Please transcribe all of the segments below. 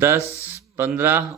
10, 15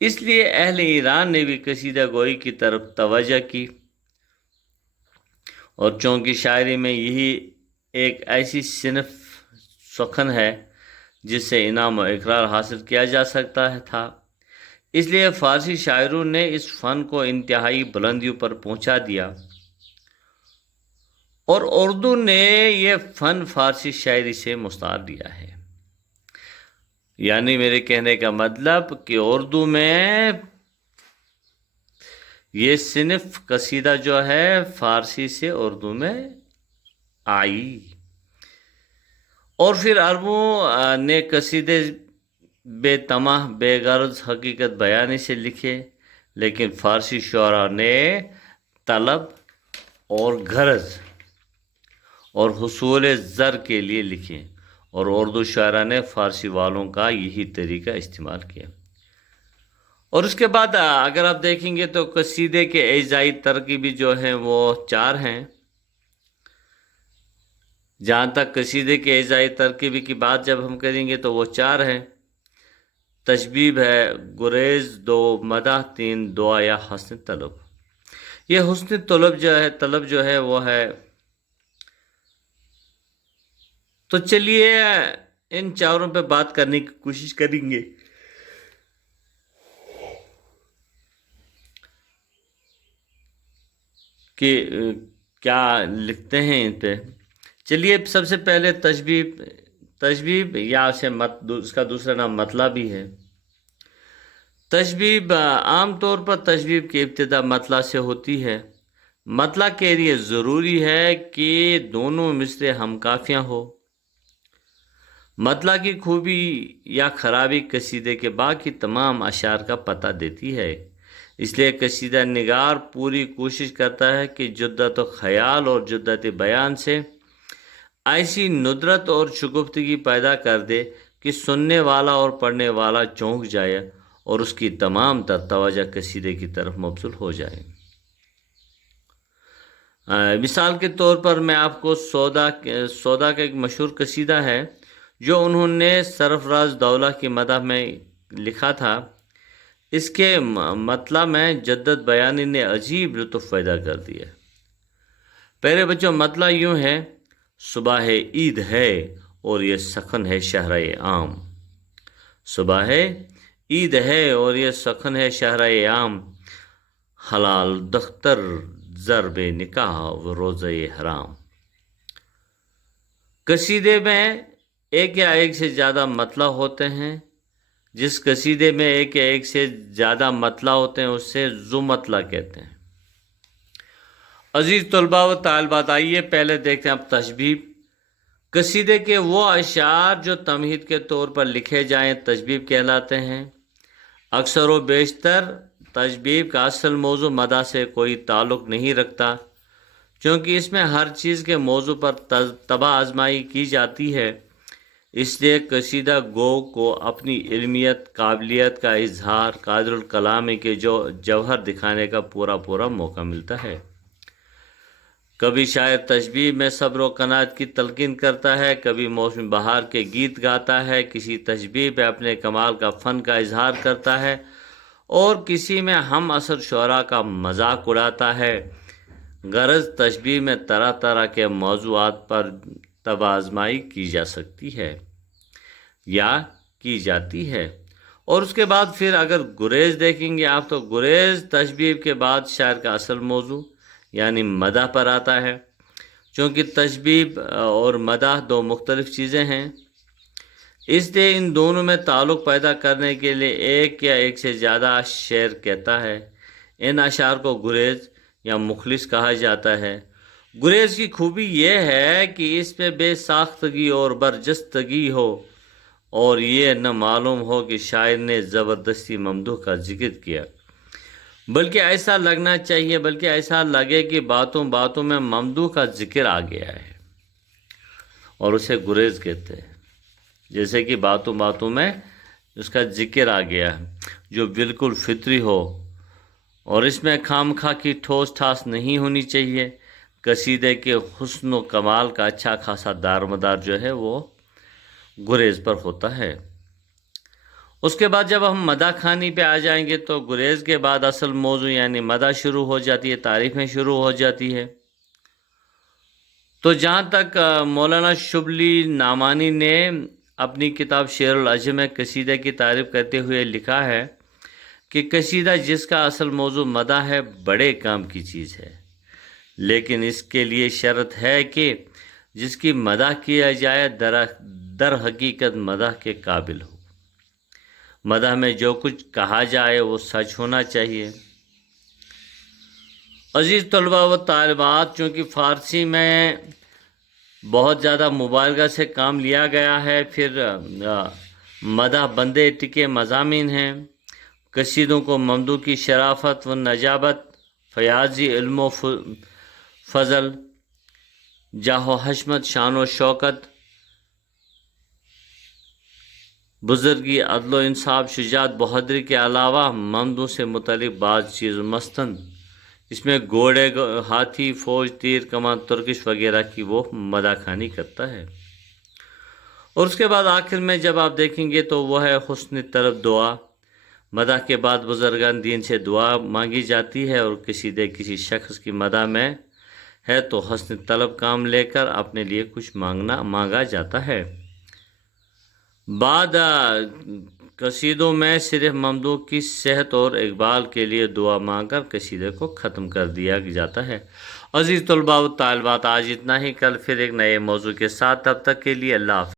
اس لیے اہل ایران نے بھی قصیدہ گوئی کی طرف توجہ کی، اور چونکہ شاعری میں یہی ایک ایسی صنف سخن ہے جس سے انعام و اقرار حاصل کیا جا سکتا تھا، اس لیے فارسی شاعروں نے اس فن کو انتہائی بلندیوں پر پہنچا دیا، اور اردو نے یہ فن فارسی شاعری سے مستعار لیا ہے۔ یعنی میرے کہنے کا مطلب کہ اردو میں یہ صنف قصیدہ جو ہے فارسی سے اردو میں آئی، اور پھر عربوں نے قصیدے بے تماہ بے غرض حقیقت بیانی سے لکھے، لیکن فارسی شعراء نے طلب اور غرض اور حصول زر کے لیے لکھے، اور اردو شاعرہ نے فارسی والوں کا یہی طریقہ استعمال کیا۔ اور اس کے بعد اگر آپ دیکھیں گے تو قصیدے کے اجزائی ترکیبی جو ہیں وہ 4 ہیں۔ جہاں تک قصیدے کے اجزائی ترکیبی کی بات جب ہم کریں گے تو وہ 4 ہیں: تشبیب ہے، گریز 2، مدح 3، دعا یا حسن طلب۔ یہ حسن طلب جو ہے وہ ہے۔ تو چلیے ان 4 پہ بات کرنے کی کوشش کریں گے کہ کیا لکھتے ہیں ان پہ۔ چلیے سب سے پہلے تشبیب یا اس کا دوسرا نام مطلع بھی ہے۔ تشبیب عام طور پر تشبیب کی ابتدا مطلع سے ہوتی ہے۔ مطلع کے لیے ضروری ہے کہ دونوں مصرع ہم کافیاں ہو۔ مطلع کی خوبی یا خرابی قصیدے کے باقی تمام اشعار کا پتہ دیتی ہے، اس لیے قصیدہ نگار پوری کوشش کرتا ہے کہ جدت و خیال اور جدت بیان سے ایسی ندرت اور شگفتگی پیدا کر دے کہ سننے والا اور پڑھنے والا چونک جائے اور اس کی تمام تر توجہ قصیدے کی طرف مبذول ہو جائے۔ مثال کے طور پر میں آپ کو سودا کا ایک مشہور قصیدہ ہے جو انہوں نے سرفراز دولہ کی مدح میں لکھا تھا۔ اس کے مطلع میں جدت بیانی نے عجیب لطف پیدا کر دیا۔ پیارے بچوں، مطلع یوں ہے: صبح عید ہے اور یہ سخن ہے شہر عام۔ صبح عید ہے اور یہ سخن ہے شہر عام، حلال دختر ضرب نکاح و روزہ حرام۔ قصیدے میں ایک یا ایک سے زیادہ مطلع ہوتے ہیں۔ جس قصیدے میں ایک یا ایک سے زیادہ مطلع ہوتے ہیں اس سے ذو مطلع کہتے ہیں۔ عزیز طلباء و طالبات، آئیے پہلے دیکھتے ہیں اب تشبیب۔ قصیدے کے وہ اشعار جو تمہید کے طور پر لکھے جائیں تشبیب کہلاتے ہیں۔ اکثر و بیشتر تشبیب کا اصل موضوع مدح سے کوئی تعلق نہیں رکھتا، کیونکہ اس میں ہر چیز کے موضوع پر طبع آزمائی کی جاتی ہے، اس لیے قصیدہ گو کو اپنی علمیت، قابلیت کا اظہار، قادر الکلامی کے جوہر دکھانے کا پورا موقع ملتا ہے۔ کبھی شاعر تشبیب میں صبر و قناعت کی تلقین کرتا ہے، کبھی موسم بہار کے گیت گاتا ہے، کسی تشبیب میں اپنے کمال کا فن کا اظہار کرتا ہے، اور کسی میں ہم عصر شعراء کا مذاق اڑاتا ہے۔ غرض تشبیب میں طرح طرح کے موضوعات پر طبع آزمائی کی جا سکتی ہے یا کی جاتی ہے۔ اور اس کے بعد پھر اگر گریز دیکھیں گے آپ تو گریز تشبیب کے بعد شاعر کا اصل موضوع یعنی مدح پر آتا ہے، چونکہ تشبیب اور مدح 2 مختلف چیزیں ہیں، اس لیے ان دونوں میں تعلق پیدا کرنے کے لیے ایک یا ایک سے زیادہ شعر کہتا ہے۔ ان اشعار کو گریز یا مخلص کہا جاتا ہے۔ گریز کی خوبی یہ ہے کہ اس میں بے ساختگی اور برجستگی ہو، اور یہ نہ معلوم ہو کہ شاعر نے زبردستی ممدوح کا ذکر کیا، بلکہ ایسا لگے کہ باتوں میں ممدوح کا ذکر آ گیا ہے، اور اسے گریز کہتے ہیں۔ جیسے کہ باتوں میں اس کا ذکر آ گیا ہے، جو بالکل فطری ہو، اور اس میں خامخواہ کی ٹھوس ٹھاس نہیں ہونی چاہیے۔ قصیدے کے حسن و کمال کا اچھا خاصا دار مدار جو ہے وہ گریز پر ہوتا ہے۔ اس کے بعد جب ہم مدح خوانی پہ آ جائیں گے تو گریز کے بعد اصل موضوع یعنی مدح شروع ہو جاتی ہے، تعریفیں شروع ہو جاتی ہے۔ تو جہاں تک مولانا شبلی نعمانی نے اپنی کتاب شعر العجم میں قصیدہ کی تعریف کرتے ہوئے لکھا ہے کہ قصیدہ جس کا اصل موضوع مدح ہے بڑے کام کی چیز ہے، لیکن اس کے لیے شرط ہے کہ جس کی مدح کیا جائے در حقیقت مدح کے قابل ہو۔ مدح میں جو کچھ کہا جائے وہ سچ ہونا چاہیے۔ عزیز طلباء و طالبات، چونکہ فارسی میں بہت زیادہ مبالغہ سے کام لیا گیا ہے، پھر مدح بندے ٹکے مضامین ہیں، قصیدوں کو ممدوح کی شرافت و نجابت، فیاضی علم و فضل، جاہ و حشمت، شان و شوکت، بزرگی، عدل و انصاف، شجاعت، بہادری کے علاوہ ممدوح سے متعلق بعض چیز مستن، اس میں گھوڑے، ہاتھی، فوج، تیر کمان، ترکش وغیرہ کی وہ مدح خوانی کرتا ہے۔ اور اس کے بعد آخر میں جب آپ دیکھیں گے تو وہ ہے حسن طلب دعا۔ مدح کے بعد بزرگان دین سے دعا مانگی جاتی ہے، اور قصیدے کسی شخص کی مدح میں ہے تو حسن طلب کام لے کر اپنے لیے کچھ مانگا جاتا ہے۔ بعد قصیدوں میں صرف ممدوح کی صحت اور اقبال کے لیے دعا مانگ کر قصیدے کو ختم کر دیا جاتا ہے۔ عزیز طلباء و طالبات، آج اتنا ہی، کل پھر ایک نئے موضوع کے ساتھ، تب تک کے لیے اللہ حافظ۔